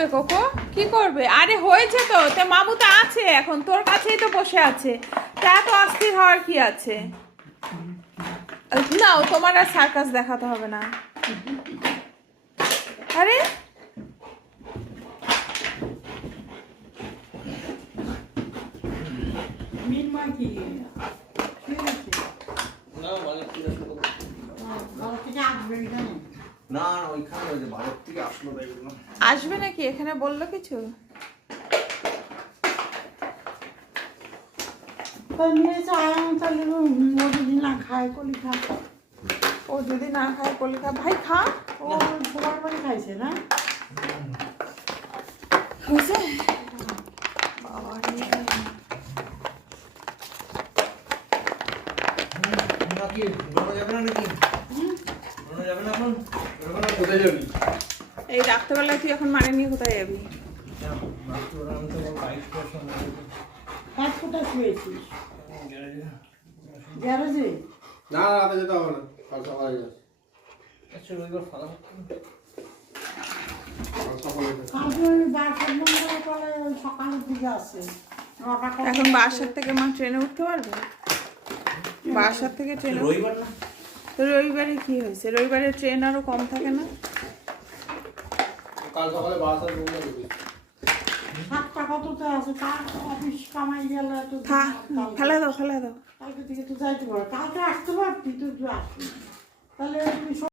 করবে কোকো? কি করবে? আরে হয়েছে তো, তা মামু তো আছে এখন, তোর কাছেই তো বসে আছে, তা তো অস্থির হওয়ার কি আছে? নাও, তোমার আর সার্কাস দেখাতে হবে না। আরে আসবে নাকি? এখানে বললো কিছু? ও যদি না খায় কলিকা, ভাই খা। ও সবার বাড়ি খাইছে না? হয়েছে বাবা রে। এই রাত্রেবেলায় তুই এখন মানে নিয়ে কোথায় যাবি? কাজ কোথায় শুয়েছিস? গ্যারেজে? না রাতে যেতে হবে না, কাল সকালে যাস। কালকে ওই বাসার মন্দিরে পরে ওই সকালের দিকে আসে। এখন বাসার থেকে মা ট্রেনে উঠতে পারবে? বাসার থেকে ট্রেনে রবিবার না? তো রবিবারে কি হয়েছে? রবিবারে ট্রেন আরো কম থাকে না? কাল সকালে বাসা রুমে ঢুকি। 7টা কততে আছে, তার অফিস কামাই গেলে তো ফেলে দাও, ফেলে দাও। কালকে থেকে তো যাইতে পারো, কালকে আসতে পারতি, তুই আসবি তাহলে তুমি